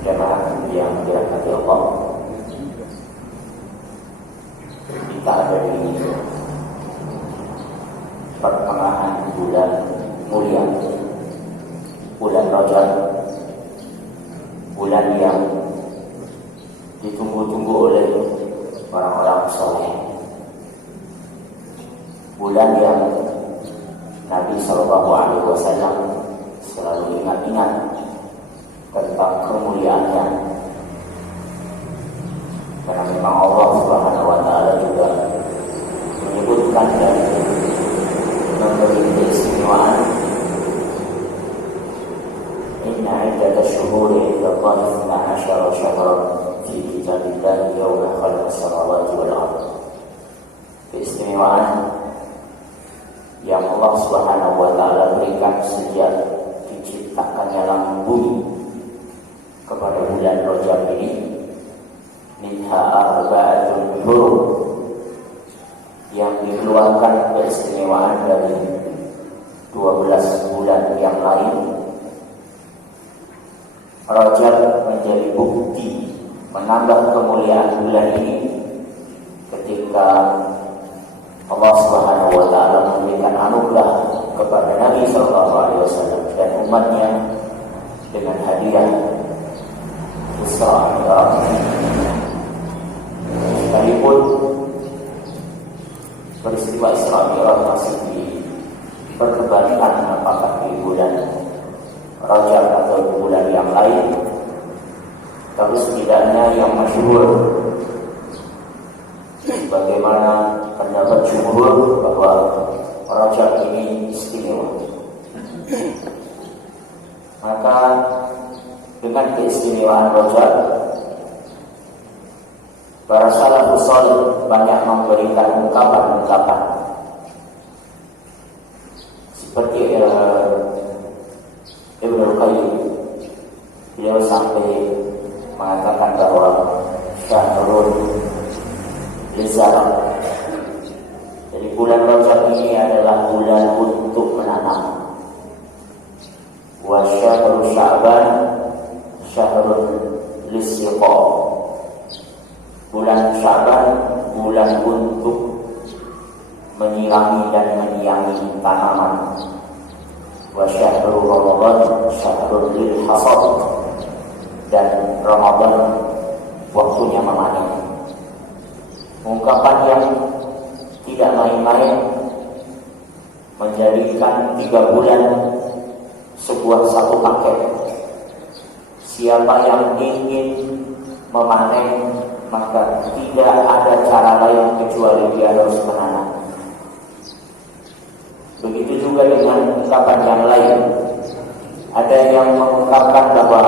jemaah yang dirahmati Allah, kita ada di pertengahan bulan mulia, bulan Rajab, bulan yang ditunggu-tunggu oleh orang-orang soleh, bulan yang Nabi SAW selalu ingat-ingat tentang kemuliaannya, karena memang Allah Subhanahu wa Ta'ala juga menyebutkan dan memberi keistimewaan. Inna iddatash shuhuri 'inda Allahi 12 syahran fi kitabillahi yawma khalaqas samawati wal ardh. Keistimewaan yang Allah Subhanahu wa Ta'ala berikan sejak diciptakannya langit bumi kepada bulan Rajab ini, minha arba'atun hurum, yang dikeluarkan keistimewaan dari 12 bulan yang lain. Rajab menjadi bukti menambah kemuliaan bulan ini ketika Allah Subhanahu wa Ta'ala memberikan anugerah kepada Nabi SAW dan umatnya dengan hadiah Isra Mi'raj. Sekalipun peristiwa Isra Mi'raj masih diperdebatkan apakah di bulan Rajab atau di bulan yang lain, tapi setidaknya yang masyhur bagaimana pendapat jumhur bahwa Rajab ini istimewa. Maka dengan keistimewaan Rajab, para salafus salih banyak memberikan ungkapan-ungkapan seperti Ibnu Qayyim, beliau sampai mengatakan bahwa syahrul lizalah, jadi bulan Rajab ini adalah bulan untuk menanam. Wa syahrul Sya'ban syahrul lissiqa, bulan Sya'ban bulan untuk menyirami dan menyiangi tanaman. Wa syahrul Ramadan syahrul lil hasad, dan Ramadan waktunya memanen. Ungkapan yang tidak main-main, menjadikan 3 bulan sebuah satu paket. Siapa yang ingin memanen, maka tidak ada cara lain kecuali dia harus menanam. Begitu juga dengan ungkapan yang lain. Ada yang mengungkapkan bahwa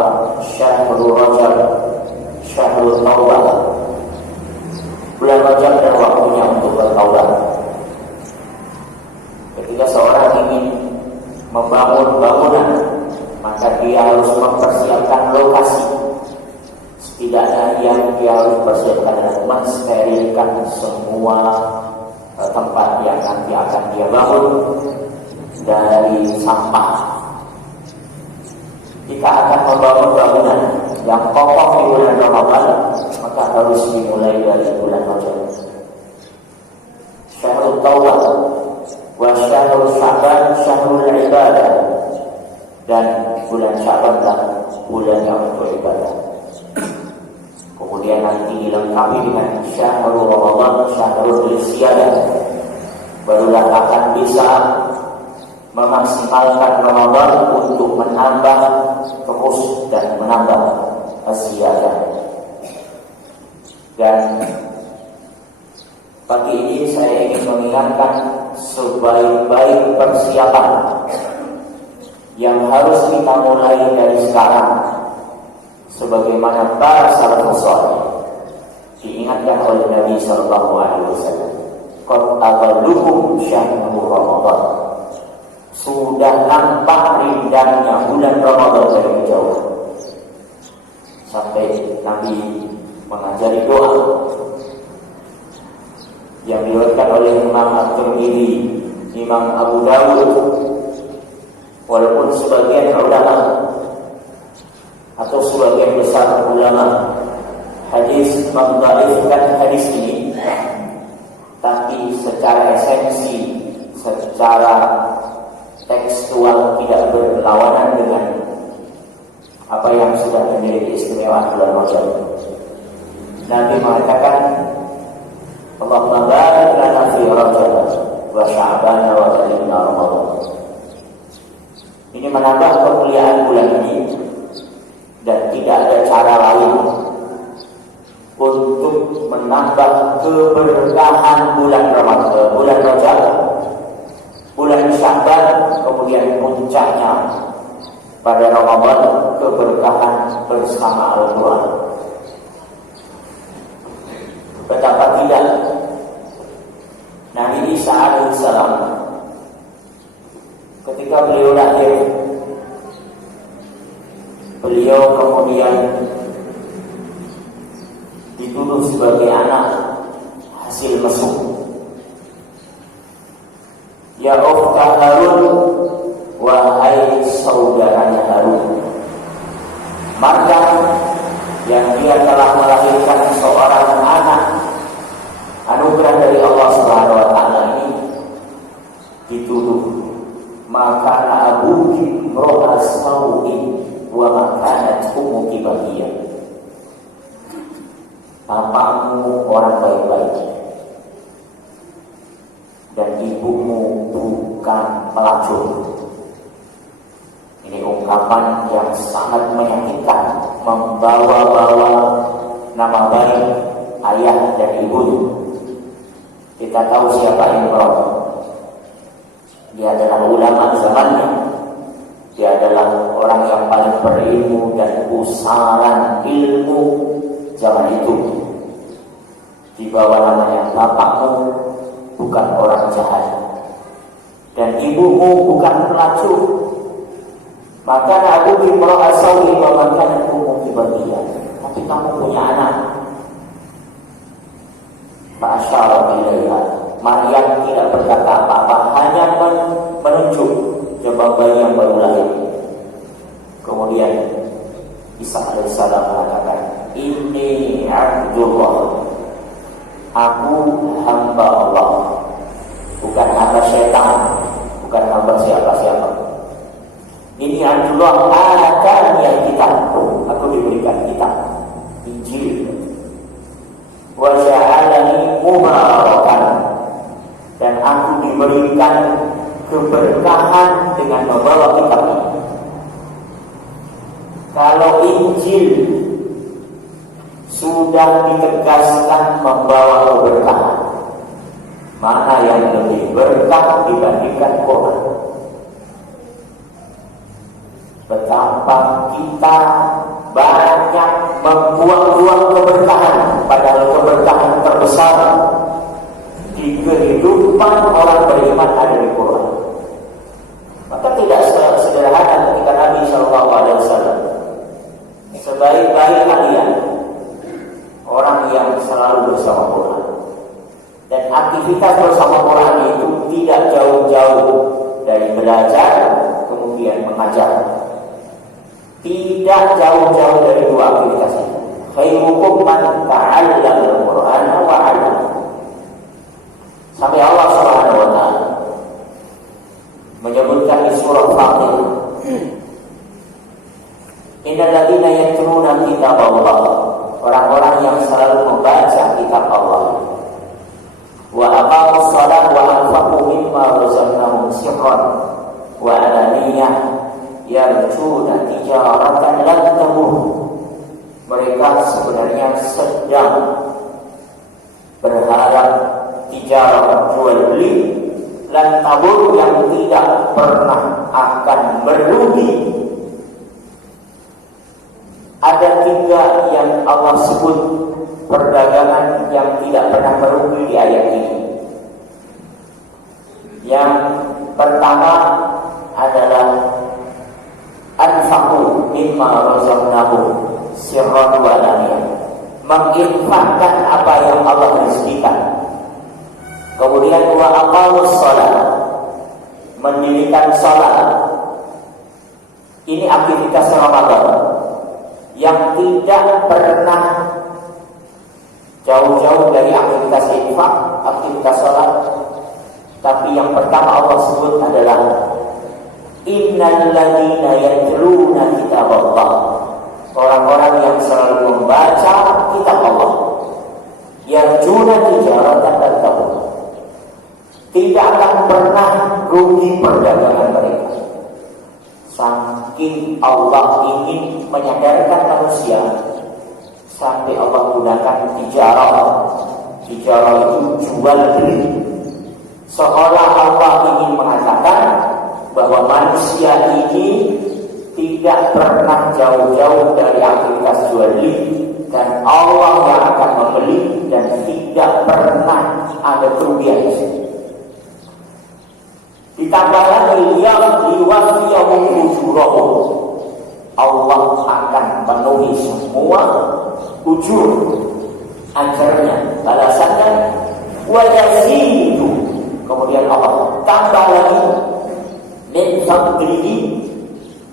syahrul Rajab syahrul taubah, bulan Rajab dan waktunya untuk bertaubat. Ketika seorang ingin membangun bangunan, maka dia harus mempersiapkan lokasi. Setidaknya dia harus persiapkan dan mensterilkan semua tempat yang nanti akan dia bangun dari sampah. Jika akan membangun bangunan yang kokoh di bulan Ramadan, maka harus dimulai dari bulan Rajab. Syahrul Taubah wa syahrul Sya'ban syahrul ibadah, dan bulan Sya'ban adalah bulan yang untuk ibadah. Kemudian nanti dilengkapi dengan syahrul Ramadan syahrul siyadah, barulah akan bisa memaksimalkan Ramadan untuk menambah terus dan menambah ziyadah. Dan pagi ini saya ingin mengingatkan sebaik-baik persiapan yang harus kita mulai dari sekarang, sebagaimana para salafus salih diingatkan oleh Nabi SAW. Qad aqallukum syahrul Ramadan, sudah nampak rindangnya bulan Ramadan dari jauh. Sampai Nabi mengajari doa yang diriwayatkan oleh Imam At-Tirmidzi, Imam Abu Dawud, walaupun sebagian ulama atau sebagian besar besar ulama hadis mendhaifkan hadis ini, tapi secara esensi, secara tekstual tidak berlawanan dengan apa yang sudah menjadi istimewa bulan Rajab. Nabi mengatakan, Allahumma barik lana fi Rajab wa Sya'ban wa ballighna Ramadan. Ini menambah kemuliaan bulan ini, dan tidak ada cara lain untuk menambah keberkahan bulan Ramadan, bulan Rajab, bulan Sya'ban, kemudian puncaknya pada Ramadan, keberkahan bersama Al-Quran. Betapa tidak Nabi Isa alaihissalam ketika beliau lahir, beliau kemudian dituduh sebagai anak hasil mesum. Ya ukhta Harun, wahai saudaranya Harun, Maryam yang dia telah melahirkan seorang anak anugerah dari Allah Subhanahu wa taala ini dituduh, maka abuki roha sawi wa makanat ummuki baghiyah. Bapakmu orang baik-baik dan ibumu bukan pelacur. Ini ungkapan yang sangat menyakitkan, membawa-bawa nama baik ayah dan ibunya. Kita tahu siapa Imran. Dia adalah ulama zamannya. Dia adalah orang yang paling berilmu dan pusaran ilmu zaman itu. Di bawah namanya, bapakmu bukan orang jahat dan ibumu bukan pelacur. Maka aku dimro'a sawi wa makan umum baghiyah. Tapi kamu punya anak. Masyaallah ilaiha. Maryam tidak berkata apa-apa, hanya menunjuk jabang bayi yang baru lahir. Kemudian Isa alaihissalam mengatakan, Inni Abdullah, aku hamba Allah, bukan hamba syaitan, bukan hamba siapa-siapa. Ini Abdullah atani kitab, aku diberikan kitab Injil. Wa ja'alani mubarakan, dan aku diberikan keberkahan dengan membawa kitab ini. Kalau Injil sudah ditegaskan membawa keberkahan, mana yang lebih berkah dibandingkan Quran? Betapa kita banyak membuang-buang keberkahan, padahal keberkahan terbesar di kehidupan orang beriman ada di Quran. Maka tidak sederhana ketika Nabi SAW, sebaik-baik kalian orang yang selalu bersama Quran, dan aktivitas bersama Quran itu tidak jauh-jauh dari belajar kemudian mengajar. Tidak jauh-jauh dari dua aktivitas itu. Khairukum man ta'allama al-Qur'ana wa 'allama. Sampai Allah Subhanahu wa taala menyebutkan di surah Fatir, Innal ladzina yatluna kitab Allah, orang-orang yang selalu membaca kitab Allah, wa aqamus shalah wa anfaqu mimma razaqnahum sirran wa 'alaniyah yarjuna tijaratan lan tabur. Mereka sebenarnya sedang berharap tijarah jual beli lan tabur yang tidak pernah akan merugi. Ada tiga yang Allah sebut perdagangan yang tidak pernah merugi di ayat ini. Yang pertama adalah anfaqu mimma razaqnahum sirran wa alaniyah, menginfakkan apa yang Allah rezekikan. Kemudian wa aqamus shalah, mendirikan salat. Ini aktivitas Ramadan. yang tidak pernah jauh-jauh dari aktivitas infak, aktivitas sholat. Tapi yang pertama Allah sebut adalah innal ladzina yatluna kitaballah, orang-orang yang selalu membaca kitab Allah, yarjuna tijaratan lan tabur, tidak akan pernah rugi perdagangan mereka. Saking Allah ingin menyadarkan manusia, sampai Allah gunakan tijarah. Tijarah itu jual beli, seolah Allah ingin mengatakan bahwa manusia ini tidak pernah jauh-jauh dari aktivitas jual beli, dan Allah yang akan membeli, dan tidak pernah ada kerugian di sini. Ditambah lagi liwafiyahum ujurahum, Allah akan penuhi semua ujur, ajarnya, balasannya, wa yazidu, kemudian Allah tambah lagi min fadlihi,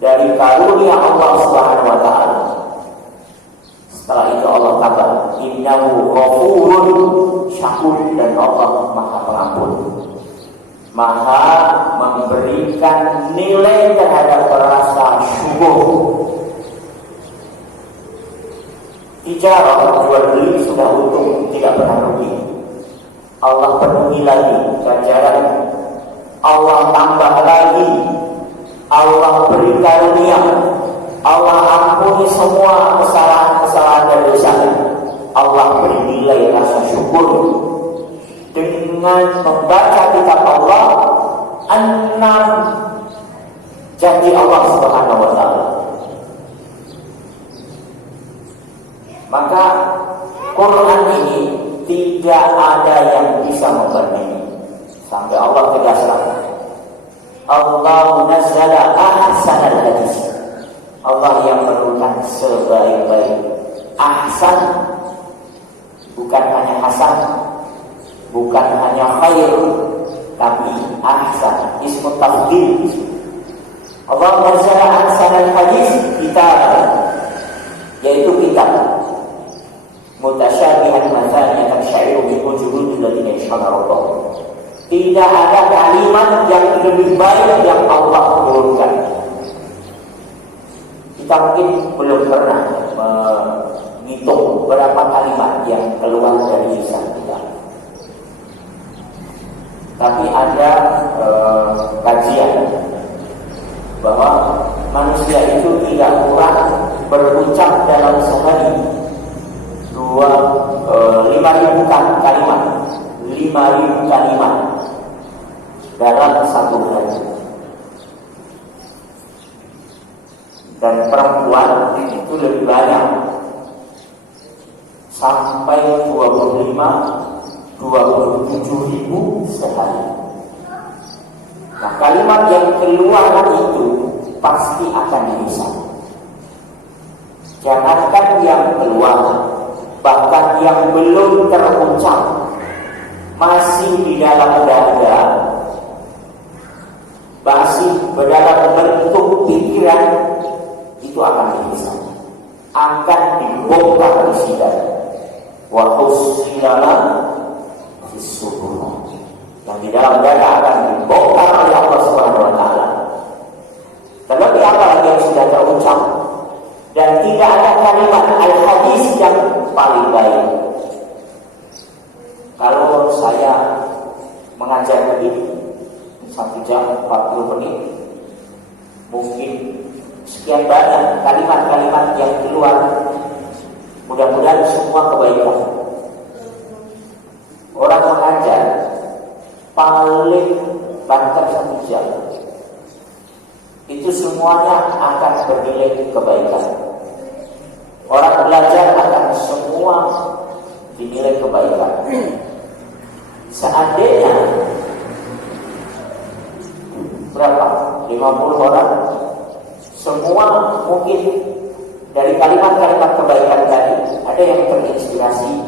dari karunia Allah Subhanahu wa taala. Setelah itu Allah tambah innahu ghafurun syakur, dan Allah Maha Pengampun, Maha memberikan nilai terhadap rasa syukur. Tijarah, jual beli, sudah untung, tidak pernah rugi. Allah penuhi lagi ganjaran, Allah tambah lagi, Allah beri karunia, Allah ampuni semua kesalahan-kesalahan dan dosanya. Allah beri nilai rasa syukur dengan membaca kitab Allah, 6 janji Allah Subhanahu wa taala. Maka Quran ini tidak ada yang bisa membandingi. Sampai Allah tegaskan, Allah nazzala ahsanal hadis, Allah yang menurunkan sebaik-baik. Ahsan bukan hanya hasan, bukan hanya khair, tapi ahsan, ismu tafdil. Allah nazzala ahsanal hadis kitab, yaitu kitab mutasyabihan mathanya tasyairu min wujudil ladina yashhaduna. Tidak ada kalimat yang lebih baik yang Allah turunkan. Kita mungkin belum pernah menghitung berapa kalimat yang keluar dari lisan kita. Tapi ada kajian bahwa manusia itu tidak kurang berucap dalam sehari 5.000 kalimat, 5.000 kalimat dalam satu hari. Dan perempuan itu lebih banyak, sampai 27.000 sehari. Nah, kalimat yang keluar itu pasti akan dihisab. Jangankan yang keluar, bahkan yang belum terucap, masih di dalam dada, masih dalam bentuk pikiran, itu akan dihisab, akan dibongkar di sidang. Wa husilana fis-subur, yang di dalam dada akan dibongkar oleh Allah Subhanahu wa taala. Terlebih apalagi yang sudah terucap, dan tidak ada kalimat al-hadis yang paling baik. Kalau saya mengajar begini 1 jam 40 menit, mungkin sekian banyak kalimat-kalimat yang keluar. Mudah-mudahan semua kebaikan. Orang mengajar paling banter 1 jam, itu semuanya akan bernilai kebaikan. Orang belajar akan semua dinilai kebaikan. Seandainya berapa? 50 orang, semua mungkin dari kalimat-kalimat kebaikan tadi ada yang terinspirasi,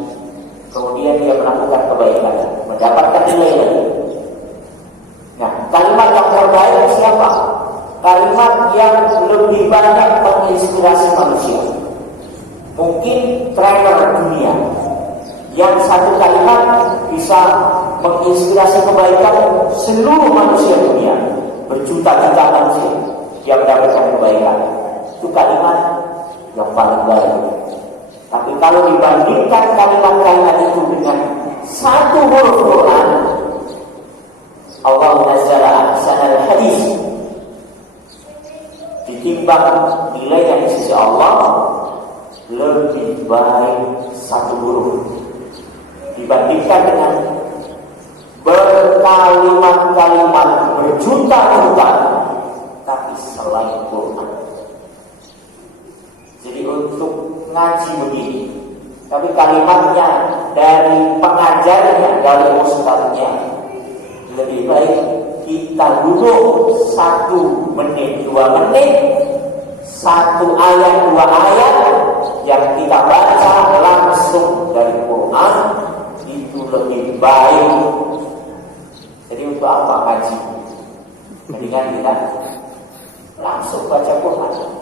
kemudian dia melakukan kebaikan, mendapatkan nilai lagi. Nah, kalimat yang terbaik siapa? Kalimat yang lebih banyak menginspirasi manusia. Mungkin trainer dunia yang satu kalimat bisa menginspirasi kebaikan seluruh manusia dunia, berjuta-juta manusia yang mendapatkan kebaikan. Itu kalimat yang paling baik. Tapi kalau dibandingkan kalimat-kalimat itu dengan satu huruf Quran, Allah nazzala ahsanal hadis, ditimbang nilainya di sisi Allah lebih baik satu huruf dibandingkan dengan berkalimat-kalimat berjuta-juta tapi selain Quran. Jadi untuk ngaji begini, tapi kalimatnya dari pengajarnya, dari ustadznya, lebih baik kita duduk 1 menit 2 menit, 1 ayat 2 ayat yang kita baca langsung dari Quran, itu lebih baik. Jadi untuk apa ngaji? Mendingan kita langsung baca Quran.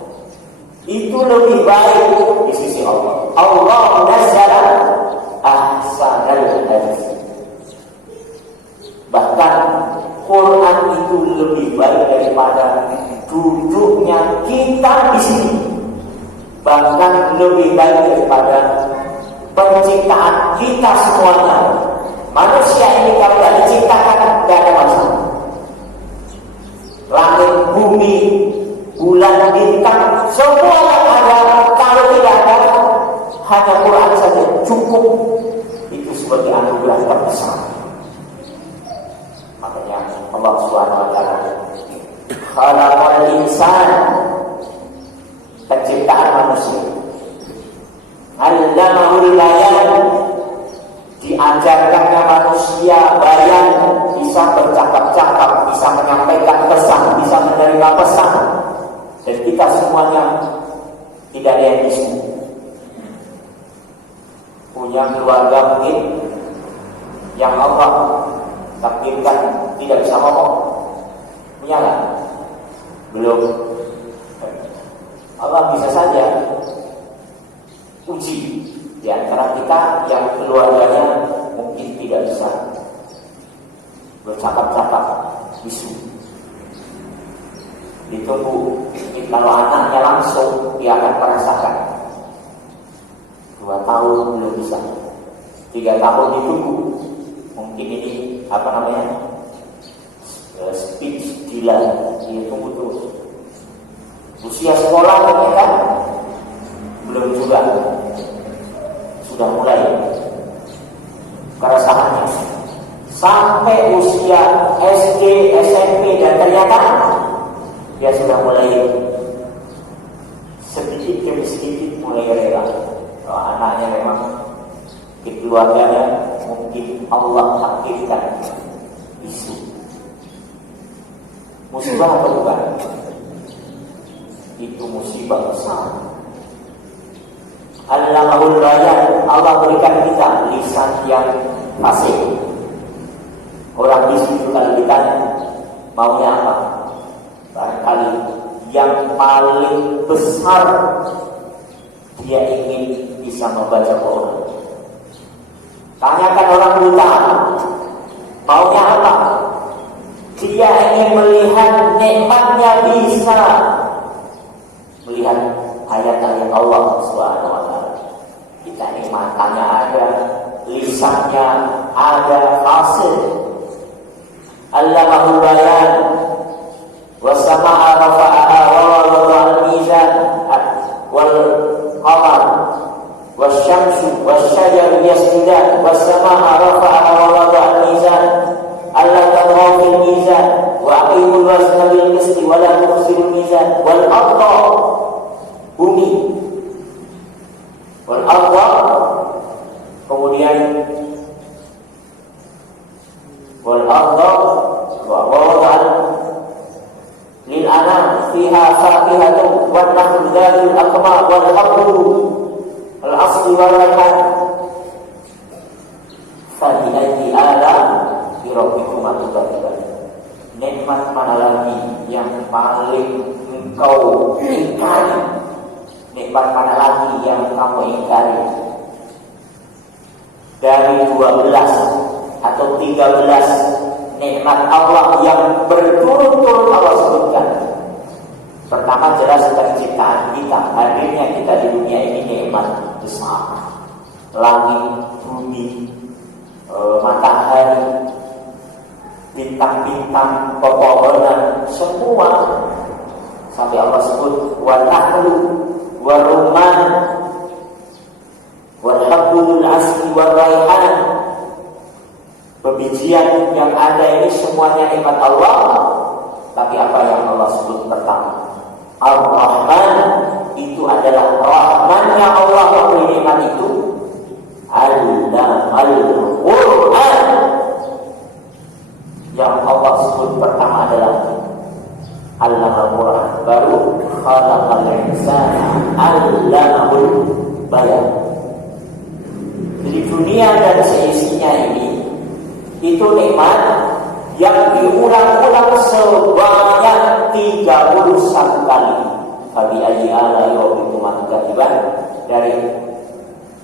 Itu lebih baik di sisi Allah. Allah nazzala ahsanal hadis. Bahkan Quran itu lebih baik daripada duduknya kita di sini. Bahkan lebih baik daripada penciptaan kita semuanya. Manusia ini kalau tidak diciptakan tidak ada masalah. Langit, bumi, bulan, bintang, semua yang ada, kalau tidak ada, hanya Quran saja cukup. Itu sebagai anugerah terbesar. Makanya Allah Subhanahu wa taala khalaqal insan, penciptaan manusia. Allamahul bayan, diajarkannya manusia bayan, bisa bercakap-cakap, bisa menyampaikan pesan, bisa menerima pesan. Dan kita semuanya tidak ada yang bisa. Punya keluarga mungkin yang Allah takdirkan tidak bisa ngomong. Punya nggak? Belum. Allah bisa saja uji di antara kita yang keluarganya mungkin tidak bisa bercakap-cakap, bisu. Ditunggu. Kalau anaknya langsung, dia akan merasakan. 2 tahun belum bisa, 3 tahun ditunggu. Mungkin ini speech delay, dia tunggu terus. Usia sekolah mereka belum juga, sudah mulai keresahannya. Sampai usia SD, SMP, dan ternyata dia sudah mulai sedikit demi sedikit mulai rela. Kalau anaknya memang di keluarganya mungkin Allah takdirkan isu. Musibah atau bukan? Itu musibah besar. Allamahul bayan, Allah berikan kita lisan yang fasih. Orang bisu itu kalau ditanya maunya apa? Barangkali yang paling besar dia ingin bisa membaca Quran. Tanyakan orang buta maunya apa? Dia ingin melihat nikmatnya, bisa melihat ayat-ayat Allah Subhanahu wa taala. Kita ini matanya ada, lisannya ada, fasih. Allamahul bayan, was-samaa'a rafa'aha wa wada'al mizan wal qamar wasyamsu wasyajaru yasjudan was-samaa'a rafa'aha wa wada'al mizan alla taghaw fil mizan wa aqimul wazna bil qisti wa la tukhsirul mizan wal arda, bumi, wal arda, kemudian wal arda wa wada'al lil anam fiha faqihatun wan nakhlu dhatul aqma wal hablu al asli wal rakan fa bi ayyi ala rabbikum atukadziban. Nikmat mana lagi yang paling engkau ingkari? Nikmat mana lagi yang kamu mengingkari dari 12 atau 13 nikmat Allah yang berturut-turut Allah sebutkan. Pertama jelas penciptaan kita, hadirnya kita di dunia ini nikmat besar. Langit, bumi, matahari, bintang-bintang, pepohonan, semua sampai Allah sebut wa nahlu wa rumman wa habbul asli wa raihan. Pebijian yang ada ini semuanya nikmat Allah. Tapi apa yang Allah sebut pertama? Ar-Rahman, itu adalah rahmannya Allah memberi nikmat itu. Al-Quran, yang Allah sebut pertama adalah Al-Quran. Baru khalaqal insana allamahul bayan. Jadi dunia dan seisinya ini itu nikmat yang diulang-ulang sebanyak 31 kali. Fabi ayyi ala'i rabbikuma tukadziban. Dari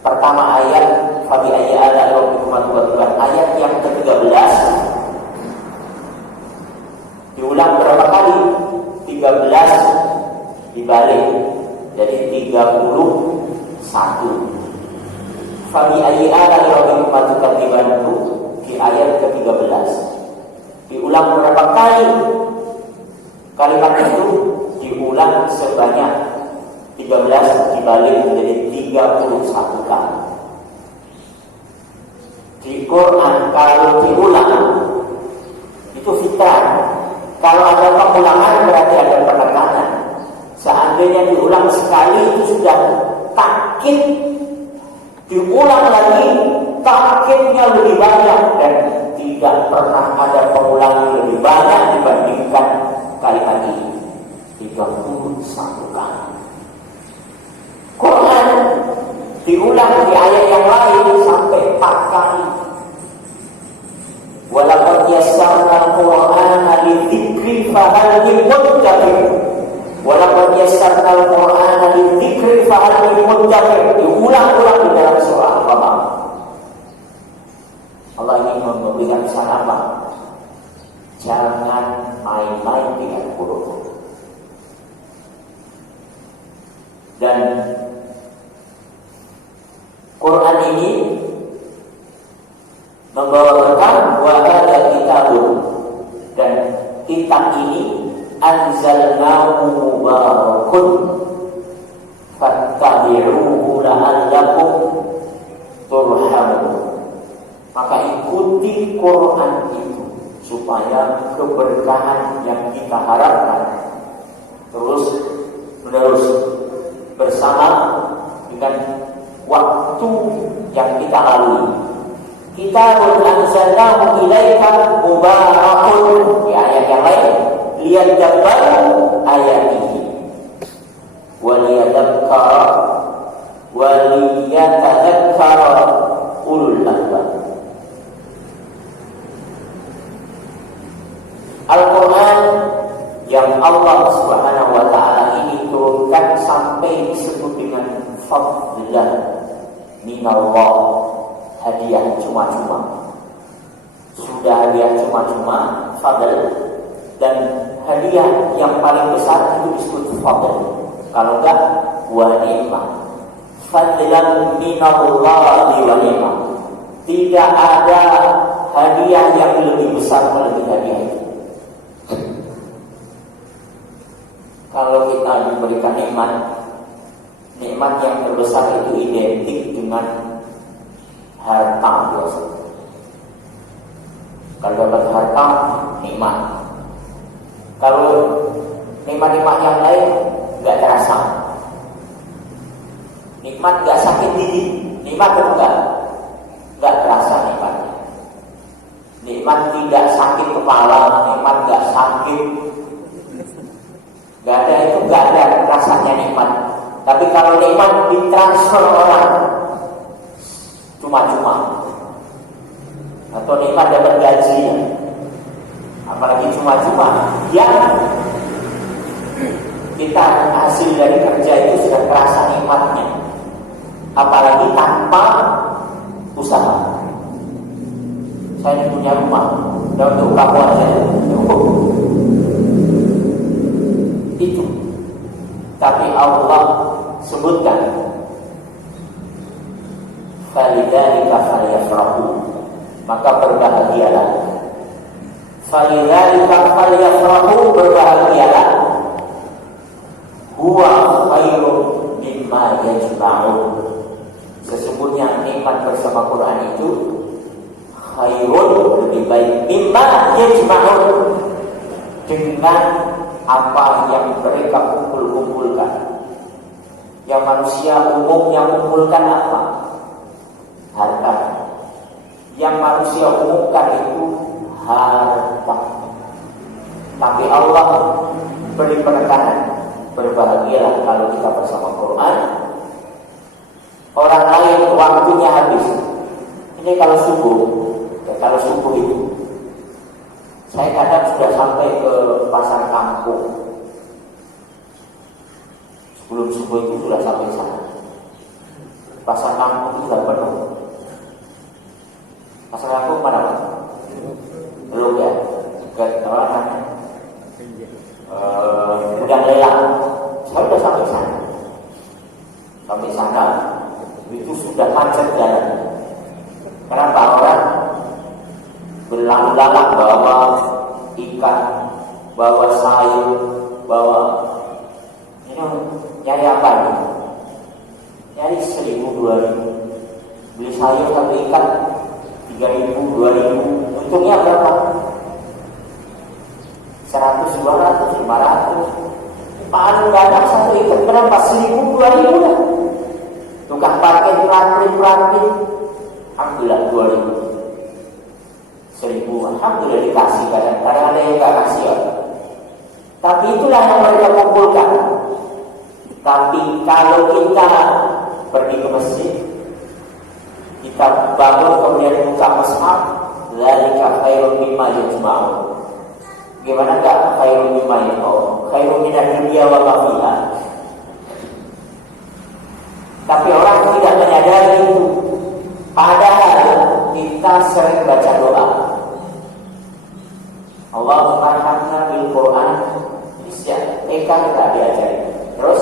pertama ayat fabi ayyi ala'i rabbikuma tukadziban, ayat yang ke-13 diulang berapa kali? 13 dibalik jadi 31. Fabi ayyi ala'i rabbikuma tukadziban itu di ayat ke-13 diulang berapa kali? Kalimat itu diulang sebanyak 13 dibalik menjadi 31 kali. Di Quran kalau diulang itu fitrah. Kalau ada pengulangan berarti ada penekanan. Seandainya diulang sekali itu sudah takkid, diulang lagi takkidnya lebih banyak, dan tidak pernah ada pengulangan lebih banyak dibandingkan kalimat ini. 31 kali. Quran diulang di ayat yang lain sampai 4 kali. Walaqad yassarnal Qur'ana lidzikri fahal min muddakir. Walaqad yassarnal Qur'ana lidzikri fahal min muddakir. Diulang-ulang di dalam surah Al-Qamar. Allah ingin memberikan pesan apa? Jangan main-main dengan Quran. Dan Quran ini membawa berkah wa hadza kitabun, dan kitab ini anzalnahu mubarakun fattabi'uhu la'allakum turhamun. Maka ikuti Quran itu supaya keberkahan yang kita harapkan terus menerus bersama dengan waktu yang kita lalui. Kitabun anzalnahu ilaika mubarakun, di ayat yang lain liyadabbaru ayatihi wa liyatadhakkara ulul albab. Al-Quran yang Allah Subhanahu wa ta'ala ini turunkan sampai disebut dengan fadlan minallah, hadiah cuma-cuma. Sudah hadiah cuma-cuma, fadl, dan hadiah yang paling besar itu disebut fadl. Kalau enggak, wa ni'mah. Fadlan minallah wa ni'mah. Tidak ada hadiah yang lebih besar melebihi hadiah itu. Kalau kita diberikan nikmat yang terbesar itu identik dengan harta biasa. Kalau dapat harta, nikmat. Kalau nikmat-nikmat yang lain nggak terasa. Nikmat nggak sakit gigi, nikmat itu nggak terasa nikmatnya. Nikmat tidak sakit kepala, nikmat nggak sakit. Gak ada, itu gak ada rasanya nikmat. Tapi kalau nikmat ditransfer orang cuma-cuma, atau nikmat dapat gaji, apalagi cuma-cuma, yang kita hasil dari kerja itu sudah terasa nikmatnya. apalagi tanpa usaha. Saya punya rumah, dan untuk kamu aja cukup. Itu. Tapi Allah sebutkan, "Falidzalika falyafrahu," maka berbahagialah. "Falidzalika falyafrahu," berbahagialah. "Huwa khairun mimma yajma'un." Sesungguhnya nikmat bersama Quran itu khairun, lebih baik, mimma yajma'un, dengan apa yang mereka kumpulkan. Yang manusia umumnya kumpulkan apa? Harta. Yang manusia umumkan itu harta. Tapi Allah beri penekanan, berbahagialah kalau kita bersama Quran. Orang lain waktunya habis. Ini kalau subuh itu, saya kadang sudah sampai ke pasar kampung. Sebelum subuh itu sudah sampai sana. Pasar kampung itu sudah penuh. Pasar kampung mana Pak? Belum ya? Udah lelang. Saya sudah sampai sana. Sampai sana itu sudah macet jalan. Kenapa? Orang berlalu-lalang bawa ikan, bawa sayur, bawa ini nyari apa ini? Nyari 1.000, 2.000. Beli sayur satu ikan 3.000, 2.000. Untungnya berapa? 100, 200, 500. Paling banyak satu ikan berapa? 1.000, 2.000 lah. Tukang parkir pelan-pelan. Alhamdulillah 2.000, 1.000, alhamdulillah dikasih. Kadang-kadang ada yang gak kasih ya. Tapi itulah yang mereka kumpulkan. Tapi kalau kita pergi ke masjid, kita bangun kemudian buka mushaf, dzalika khairun mimma yajma'un. Gimana enggak khairun mimma yajma'un? Khairun minad dunya wa ma fiha. Tapi orang tidak menyadari itu. Padahal kita sering baca doa, Allahumma arhamna bil Quran. Bisa, kita diajari. Terus,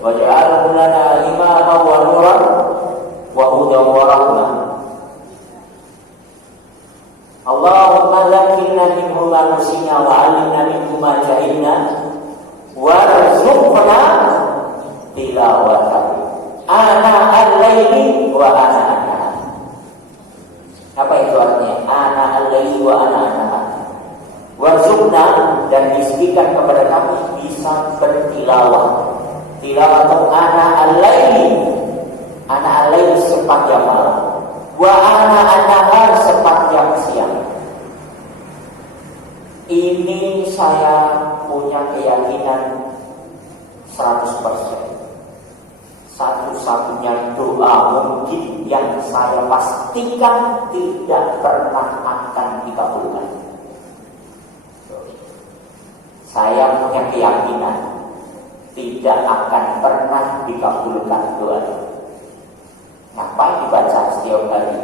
waj'alhu lana imaman wa nuran wa hudan wa rahmah. Allahumma zakkirna minhu ma nusina wa 'allimna minhu ma jahilna warzuqna tilawatahu ana al-laili wa ana an-nahar. Apa itu artinya? Ana al-laili wa ana an-nahar. Warzuqna, dan disebutkan kepada kami bisa bertilawah. Tilawah ana al-laili, ana al-laili sepanjang malam, wa ana an-nahar sepanjang siang. Ini saya punya keyakinan 100%. Satu-satunya doa mungkin yang saya pastikan tidak pernah akan dikabulkan. Saya punya keyakinan tidak akan pernah dikabulkan doa. Ngapain dibaca setiap kali?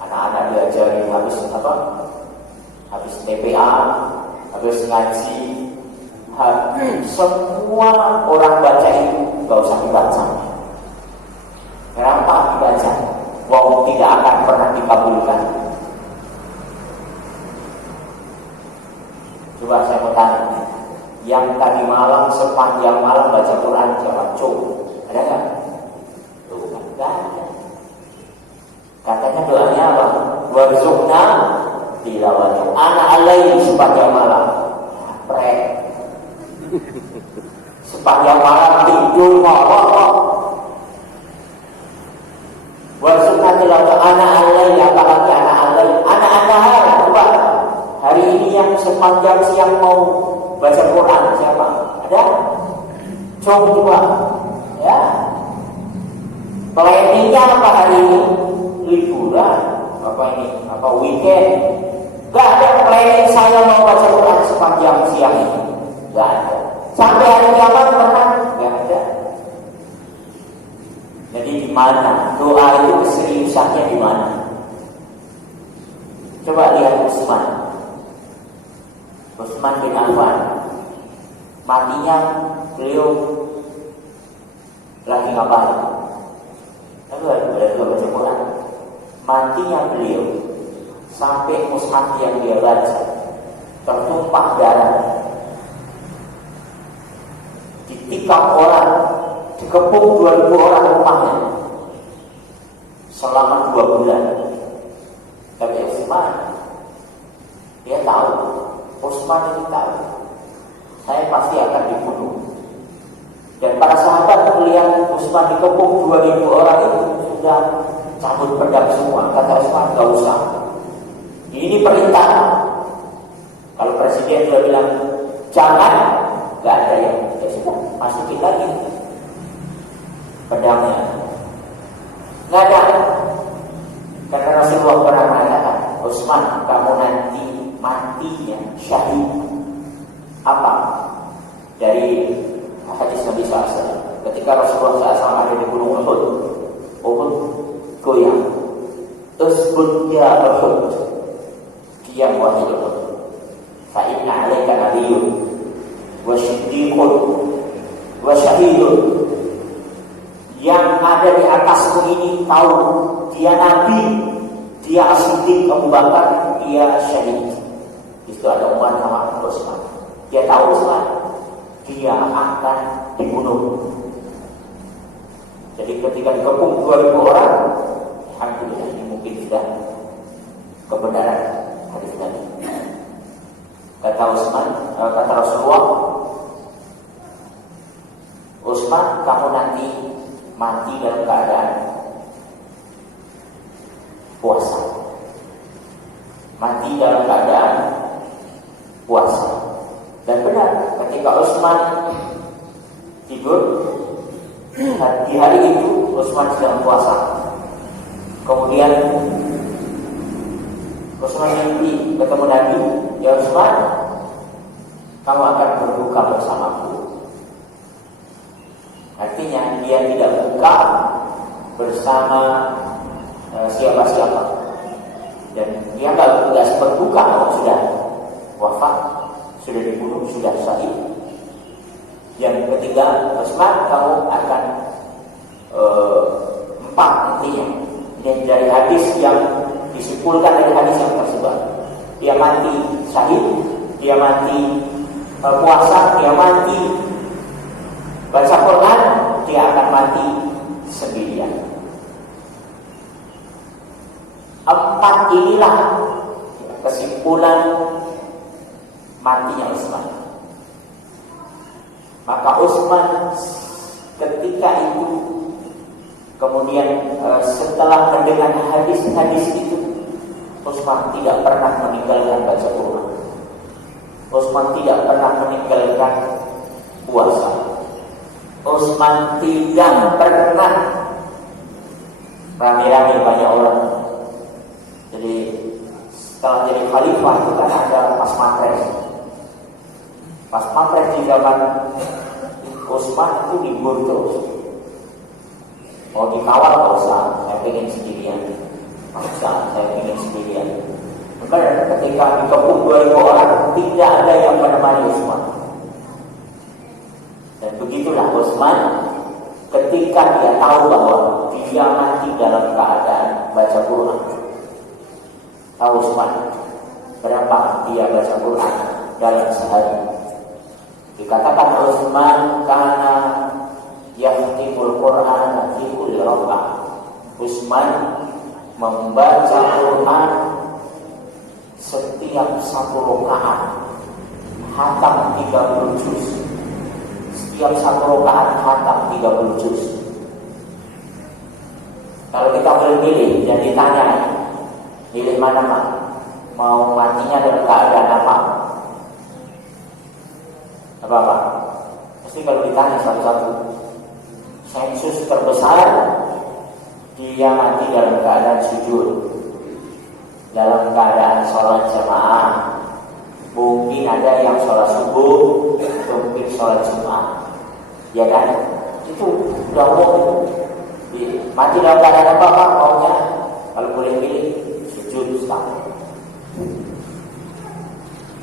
Anak-anak diajarin habis apa? Habis TPA, habis ngaji, semua orang baca itu gak usah dibaca. Kenapa dibaca? Wong tidak akan pernah dikabulkan. Coba saya mau tanya, yang tadi malam sepanjang malam baca Quran siapa? Coba, ada nggak? Tuh, nggak ada. Katanya doanya apa? Warzuqna tilawati ana alaih sepanjang malam. Prek. Sepanjang malam tidur ngorok. Warzuqna tilawati ana alaih, apalagi ana alaih, ana an-nahar. Coba hari ini yang sepanjang siang mau baca Quran siapa? Ada? Coba ya. Planningnya apa hari ini? Liburan, apa ini? Apa weekend? Gak ada planning saya mau baca Quran sepanjang siang ini. Gak ada. Sampai hari kiamat pernah? Gak ada. Jadi di mana doa itu keseriusannya di mana? Coba lihat Utsman bin Affan, matinya beliau lagi ngapain? Lalu ada baca Quran. Matinya beliau sampai mushaf yang dia baca tertumpah darah, ditikam orang, dikepung 2000 orang rumahnya selama 2 bulan. Tapi Utsman, dia tahu, Utsman ini tahu, saya pasti akan dibunuh. Dan para sahabat melihat Utsman dikepung 2000 orang itu sudah cabut pedang semua. Kata Utsman, gak usah, ini perintah. Kalau presiden sudah bilang jangan, gak ada yang, ya sudah, masukin lagi pedangnya. Gak ada. Karena Rasulullah pernah mengatakan, Utsman, kamu nanti matinya syahid. Apa? Dari hadis Nabi SAW. Ketika Rasulullah SAW ada di gunung Uhud goyang. Usbud ya Uhud, diam wahai Uhud. Fa inna 'alaika nabiyyun wa siddiqun wa syahidun. Yang ada di atasmu ini tahu dia nabi, dia as-siddiq, Abu Bakar, dia syahid. Itu ada umat nama Utsman. Dia tahu Utsman, dia akan dibunuh. Jadi ketika dikepung 2000 orang, alhamdulillah, ini mungkin sudah kebenaran hadis tadi. Kata Rasulullah, Utsman, kamu nanti mati dalam keadaan puasa. Mati dalam keadaan puasa. Dan benar, ketika Utsman tidur di hari itu, Utsman sedang puasa. Kemudian Utsman mimpi ketemu Nabi, ya Utsman, kamu akan berbuka bersamaku. Artinya dia tidak buka bersama siapa-siapa, dan dia nggak sempat buka kalau sudah wafat, sudah dibunuh, sudah syahid. Yang ketiga, Utsman, kamu akan 4 intinya. Ini dari hadis yang disimpulkan dari hadis yang tersebar. Dia mati syahid, dia mati puasa, dia mati baca Quran, dia akan mati sendirian. 4 inilah kesimpulan matinya Utsman. Maka Utsman ketika itu kemudian setelah mendengar hadis-hadis itu, Utsman tidak pernah meninggalkan baca Quran. Utsman tidak pernah meninggalkan puasa. Utsman tidak pernah rame-rame banyak orang. Jadi setelah jadi khalifah itu kan ada pas-pampres. Pas-pampres di zaman Utsman itu libur terus. Mau dikawal gak usah, saya pengen sendirian. Gak usah, saya pengen sendirian. Maka ketika dikepung 2000 orang, tidak ada yang menemani Utsman. Dan begitulah Utsman ketika dia tahu bahwa dia mati dalam keadaan baca Quran. Tahu Utsman berapa dia baca Quran dalam sehari? Dikatakan Utsman karena yahtimul Quran fi kulli raka'ah. Utsman membaca Quran setiap 1 rakaat hatam 30 juz. Setiap 1 rakaat hatam 30 juz. Kalau kita boleh pilih dan ditanya, pilih mana Pak? Mau matinya dalam keadaan apa? Apa? Pasti kalau ditanya satu-satu, sensus terbesar dia mati dalam keadaan sujud, dalam keadaan sholat jamaah. Mungkin ada yang sholat subuh, mungkin sholat Jumat, ya kan? Itu udah umum. Mati dalam keadaan apa Pak maunya? Kalau boleh pilih sujud sekarang.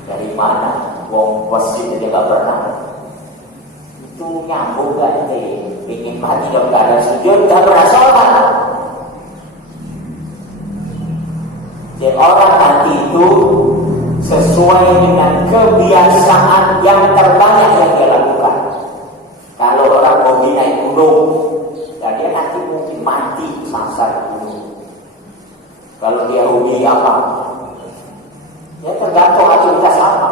Dari mana? Wong wasit dia gak pernah. Itu nyambung gak nih? Ingin mati dalam keadaan sujud gak pernah sholat. Jadi orang mati itu sesuai dengan kebiasaan yang terbanyak yang dia lakukan. Kalau orang hobi naik gunung, ya dia nanti mungkin mati sasar gunung. Kalau dia hobi apa? Ya tergantung aktivitas apa.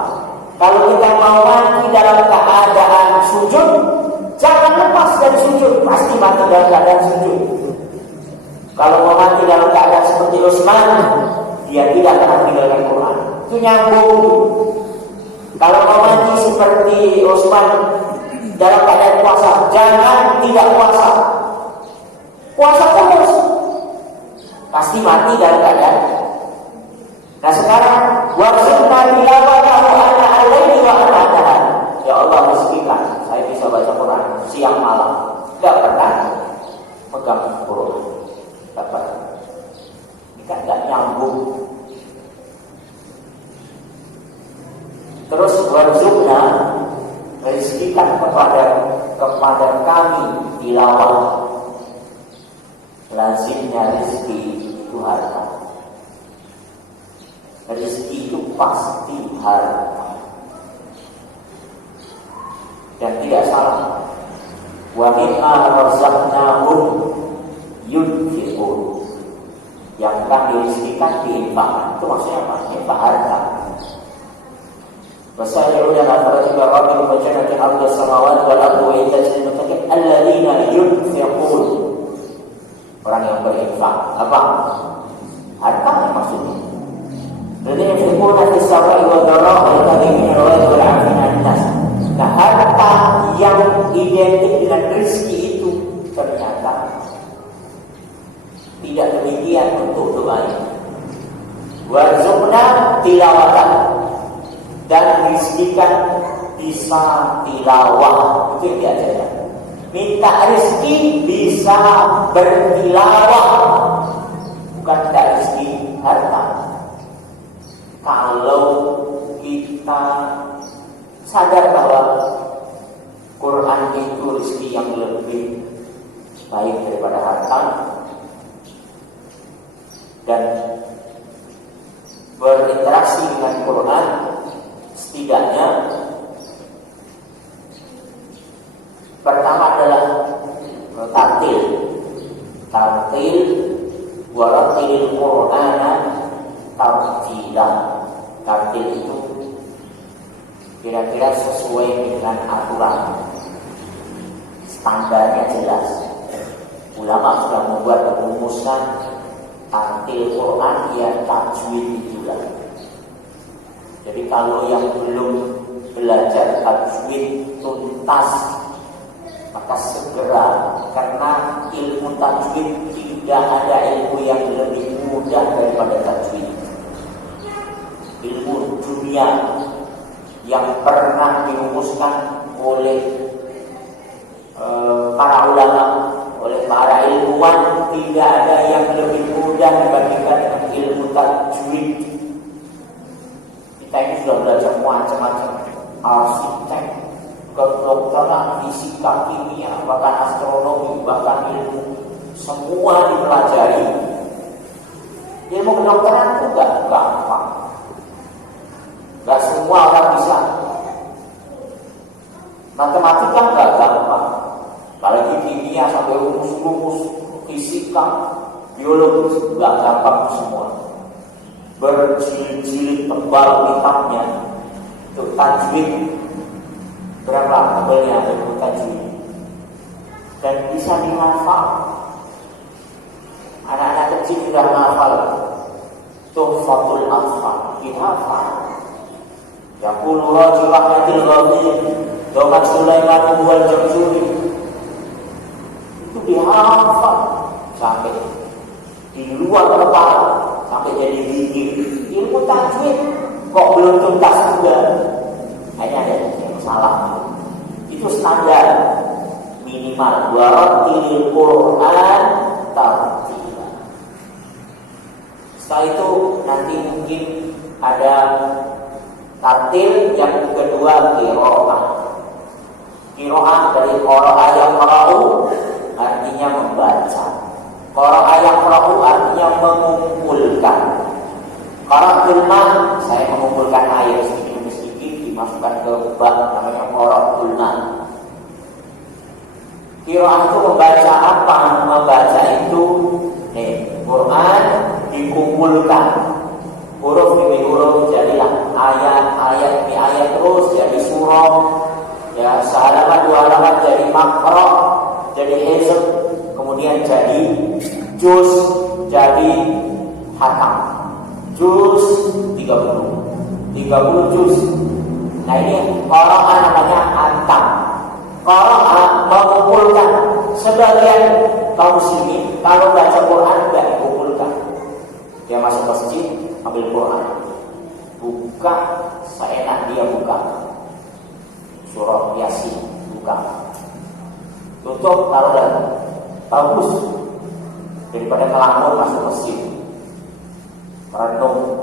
Kalau kita mau mati dalam keadaan sujud, jangan lepas dari sujud, pasti mati dalam keadaan sujud. Kalau mau mati dalam keadaan seperti Utsman, dia tidak akan meninggalkan Quran. Itu nyambung. Kalau mau mati seperti Utsman dalam keadaan puasa, jangan tidak puasa. Puasa terus, pasti mati dalam keadaan. Nah sekarang warzuqna tilawatahu ana al-laili wa ana an-nahar. Ya Allah rezekikan saya bisa baca Quran siang malam. Tidak pernah pegang Quran. Tidak pernah. Ini kan tidak nyambung. Terus warzuqna rezekikan kepada kami tilawah. Lazimnya rezeki itu harta. Rezeki itu pasti harta. Dan tidak salah. Wa mimma razaqnahum yunfiqun. Yang kami rezekikan diinfakkan. Itu maksudnya apa? Infak harta. Wasari'u ila maghfiratin min rabbikum wa jannatin 'arduha as-samawati wal ardu wa idzatil muttaqin alladziina yunfiqun. Orang yang berinfak apa? Harta maksudnya. Jadi yang sempurna disawai wa dharra wa kadhimin wa al-'afina nas. Nah, harta yang identik dengan rezeki itu ternyata tidak demikian untuk doanya. Warzuqna tilawatan, dan rezekikan bisa tilawah. Itu yang diajarkan. Minta rezeki bisa bertilawah, bukan tidak rezeki harta. Kalau kita sadar bahwa Quran itu rezeki yang lebih baik daripada harta, dan berinteraksi dengan Quran, setidaknya pertama adalah tartil warattilil Qur'ana tartilah. Tartil itu kira-kira sesuai dengan aturan, standarnya jelas. Ulama sudah membuat rumusan tartil Quran yang tajwid itulah. Jadi kalau yang belum belajar tajwid tuntas, maka segera, karena ilmu tajwid tidak ada ilmu yang lebih mudah daripada tajwid. Ilmu dunia yang pernah dirumuskan oleh para ulama, oleh para ilmuwan, tidak ada yang lebih mudah dibandingkan dengan ilmu tajwid. Kita ini sudah belajar macam-macam, arsitek, kedokteran, fisika, kimia, bahkan astronomi, bahkan ilmu, semua dipelajari. Ilmu kedokteran itu gak gampang. Gak semua orang bisa. Matematika gak gampang. Apalagi kimia sampai rumus-rumus, fisika, biologi, gak gampang semua. Berjilid-jilid tebal kitabnya. Untuk tajwid berapa tebelnya ilmu tajwid, dan bisa dihafal. Anak-anak kecil sudah hafal Tuhfatul Atfal, dihafal. Yaqulu rajul rahmatil ghafir Daumat Sulaiman wal Jamzuri, itu dihafal sampai di luar kepala, sampai jadi gigit. Ilmu tajwid kok belum tuntas juga. Hanya ada yang salah. Itu standar minimal minimal warattilil Qur'an tartila. Setelah itu nanti mungkin ada tartil yang kedua qiraah. Qiraah dari qara'a yaqra'u artinya membaca. Qara'a yaqra'u artinya mengumpulkan. Qara'tul ma, saya mengumpulkan air sedikit demi sedikit dimasukkan ke bak namanya qara'tul ma. Qiraah itu membaca apa? Membaca itu Quran dikumpulkan huruf demi huruf jadilah ayat demi ayat terus jadi surah, ya sehalaman dua halaman jadi makro, jadi hizb, kemudian jadi juz, jadi hatam. Juz 30 juz. Nah ini qara'a namanya hatam. Qara'a mengumpulkan. Sebagian kaum muslimin kalau baca Quran tidak dikumpulkan. Dia masuk masjid ambil Quran, buka seenak dia buka surah Yasin, buka tutup taruh dalam, bagus daripada ngelamun masuk masjid merenung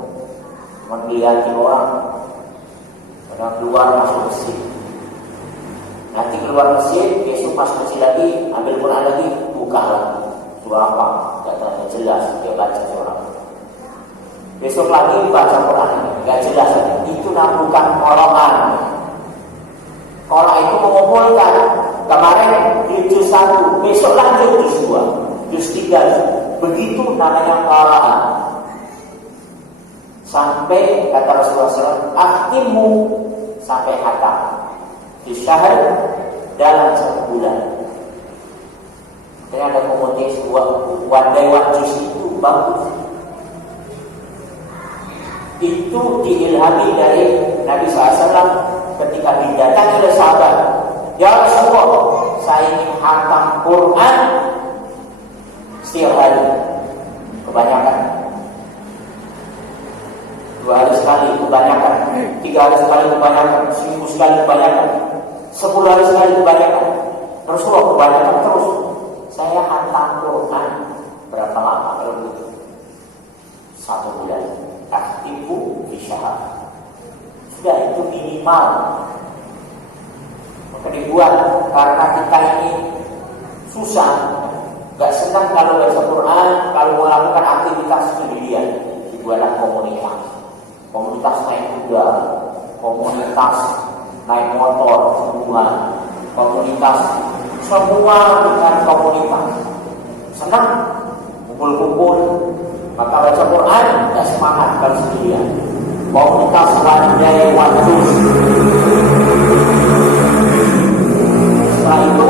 melihat orang pada keluar masuk masjid. Nanti keluar masjid, besok pas masjid lagi ambil Quran lagi, buka lagi surah apa, tidak jelas dia baca surah. Besok lagi baca Quran, nggak jelas. Itu bukan Quran. Quran itu mengumpulkan. Kemarin di juz 1, besok lanjut juz 2, juz 3. Begitu namanya Quran. Sampai kata Rasulullah SAW, akhtimu sampai hatam di syahr dalam 1 bulan. Jadi ada komunitas one day one juz itu bagus. Itu diilhami dari Nabi SAW ketika didatangi oleh sahabat. Ya Rasulullah, saya ingin khatam Quran setiap hari. Kebanyakan 2 hari sekali kebanyakan, 3 hari sekali kebanyakan, 1 sekali kebanyakan, 10 hari sekali kebanyakan. Rasulullah kebanyakan terus. Saya khatam Quran berapa lama? Kalau begitu 1 bulan. Aktifu bisyahar. Sudah itu minimal. Maka dibuat karena kita ini susah, gak senang kalau baca Quran, kalau melakukan aktivitas sendirian. Dibuatlah komunitas naik kuda, komunitas naik motor, komunitas semua dengan komunitas. Senang kumpul-kumpul. Maka baca Quran tidak semangat kalau sendirian. Komunitas wajai wajus. Setelah itu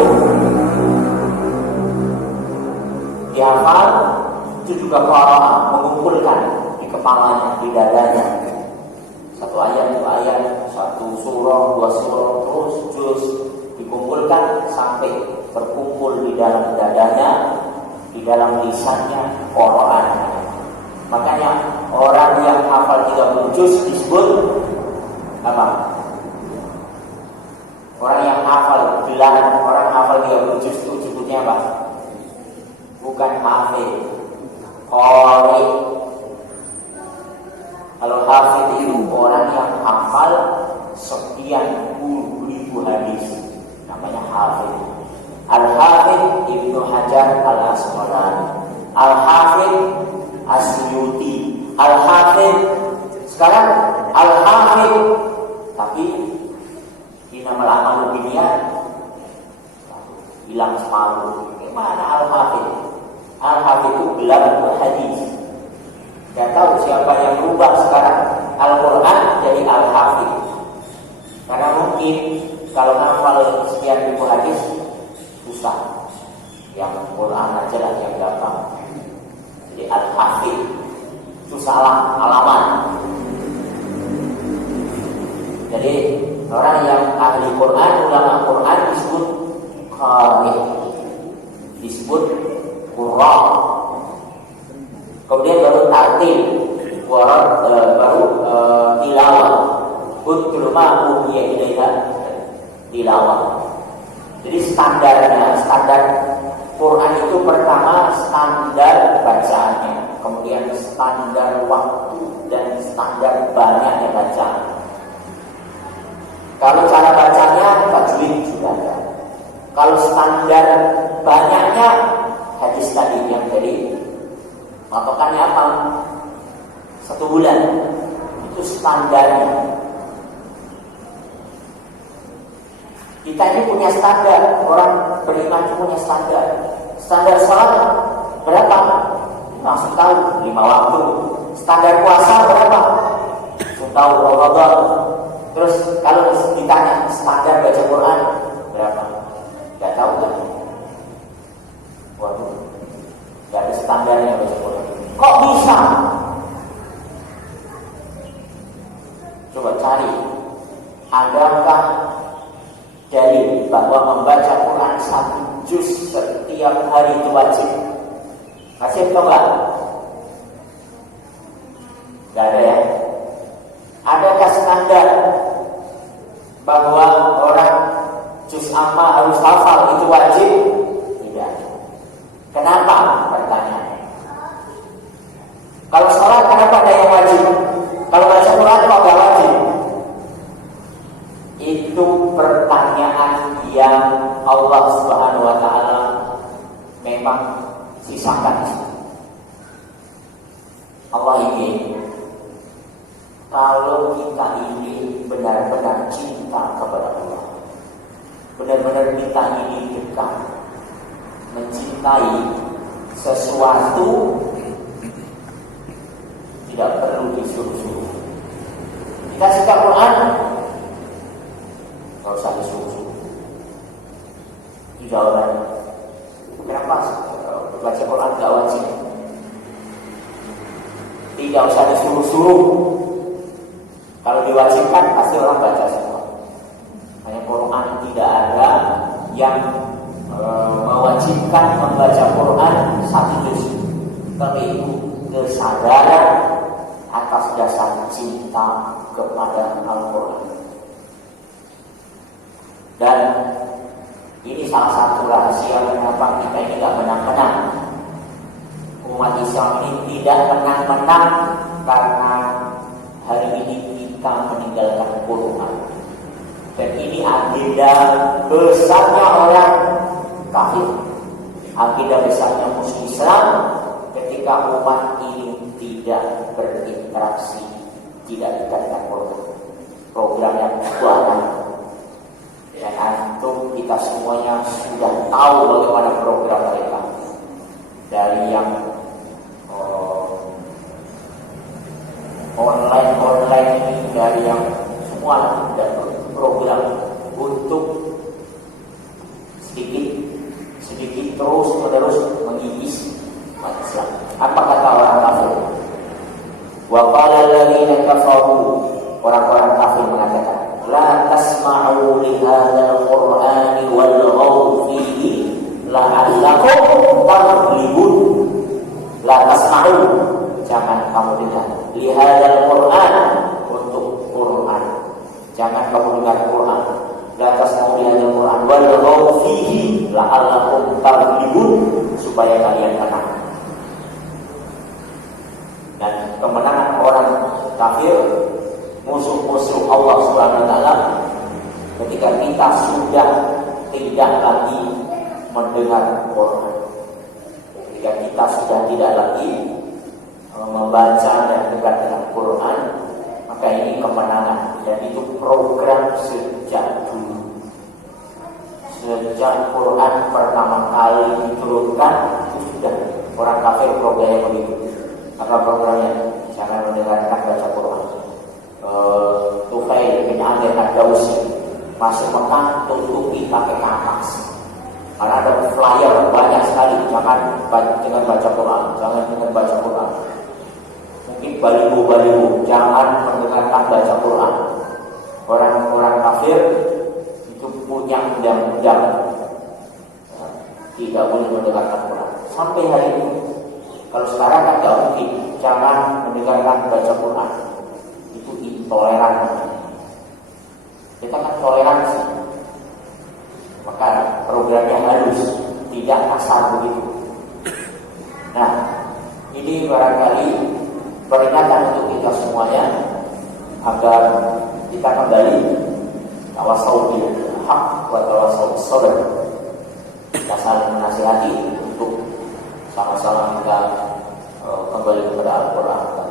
dihafal. Itu juga qara'a mengumpulkan di kepalanya, di dadanya. 1 ayat, 2 ayat, 1 surah, 2 surah, terus juz dikumpulkan sampai terkumpul di dalam dadanya, di dalam lisannya Quran. Makanya orang yang hafal 30 juz disebut apa? Orang yang hafal gelar orang hafal 30 juz itu disebutnya apa? Bukan hafid, qari. Kalau hafid itu orang yang hafal sekian puluh ribu hadis, namanya hafid. Al-Hafid Ibnu Hajar Al-Asqalani, Al-Hafid Asyuti, Al-Hafid. Sekarang Al-Hafid, tapi di nama lama dunia hilang separuh. Gimana Al-Hafid? Al-Hafid itu gelar hadis. Gak tahu siapa yang berubah sekarang Al-Quran jadi Al-Hafid. Karena mungkin kalau hafal sekian ribu hadis susah. Yang Quran aja lah yang gampang. Jadi Al-Hafid itu salah alamat. Jadi orang yang ahli Quran, ulama Quran disebut qari, disebut qurra. Kemudian baru tartil, baru tilawah. Utul ma uhiya ilaiha tilawah. Jadi standar Quran itu pertama standar bacaannya, kemudian standar waktu dan standar banyaknya bacaan. Kalau cara bacanya tajwid juga ada. Kalau standar banyaknya hadis tadi yang tadi patokannya apa? 1 bulan itu standarnya. Kita ini punya standar, orang beriman itu punya standar. Standar sholat berapa? Langsung tahu 5 waktu. Standar puasa berapa? Langsung tahu Ramadan. Terus kalau ditanya standar baca Quran berapa? Gak tahu kan? Waduh, gak ada standarnya baca Quran. Kok bisa? Coba cari. Adakah dalil bahwa membaca Quran 1 juz setiap hari itu wajib? Kasih atau enggak? Gak ada ya? Adakah standar bahwa orang juz amma harus hafal itu wajib? Tidak. Kenapa? Pertanyaannya. Kalau sholat kenapa ada yang wajib? Kalau baca Quran kok gak wajib? Itu pertanyaan yang Allah Subhanahu wa taala memang sisakan. Allah ingin kalau kita ini benar-benar cinta kepada Allah, benar-benar kita ini dekat, mencintai sesuatu, tidak perlu disuruh-suruh. Kita suka Quran, gak usah disuruh-suruh. Itu jawabannya. Kenapa baca Quran gak wajib? Tidak usah disuruh-suruh. Kalau diwajibkan pasti orang baca semua. Hanya Quran tidak ada yang mewajibkan membaca Quran 1 juz. Tapi itu kesadaran atas dasar cinta kepada Al-Quran. Dan ini salah satu rahasia kenapa kita ini tidak menang-menang. Umat Islam ini tidak menang-menang karena hari ini kita meninggalkan Quran. Dan ini agenda besarnya orang kafir, agenda besarnya musuh Islam ketika umat ini tidak berinteraksi, tidak dikatakan Quran. Program yang banyak. Dan antum kita semuanya sudah tahu bagaimana program mereka. Dari yang online ini, dari yang semua dan program untuk sedikit terus menerus mengikis umat Islam. Apa kata orang kafir? Wa qala alladziina kafaru, orang-orang kafir mengatakan, la tasma'u li hadzal qur'ani walghaw fihi la'allakum taghlibun. La tasma'u, jangan kamu dengar, li hadzal qur'an, untuk Quran. Jangan kamu dengar Quran. La tasma'u li hadzal qur'an walghaw fihi la'allakum taghlibun, supaya kalian menang. Dan kemenangan orang kafir, musuh-musuh Allah Subhanahu wa taala, ketika kita sudah tidak lagi mendengar Quran, ketika kita sudah tidak lagi membaca dan dekat dengan Quran, maka ini kemenangan. Dan itu program sejak dulu, sejak Quran pertama kali diturunkan, itu sudah orang kafir programnya begitu. Apa programnya? Jangan mendengarkan baca Quran. Tufail bin Amir Ad-Dawsi masuk Mekah tutupi pakai kapas, karena ada flyer banyak sekali, jangan dengan baca Quran, jangan dengan baca Quran. Mungkin baliho-baliho, jangan mendengarkan baca Quran. Orang-orang kafir itu punya undang-undang tidak boleh mendengarkan Quran sampai hari ini. Kalau sekarang kan tidak mungkin, jangan mendengarkan baca Quran. Itu intoleran. Kita kan toleransi. Maka programnya halus, tidak kasar begitu. Nah, ini barangkali peringatan untuk kita semuanya agar kita kembali tawasau bil haq wa tawasau bis sabr. Kita saling menasihati untuk sama-sama kita kembali kepada Al-Quran.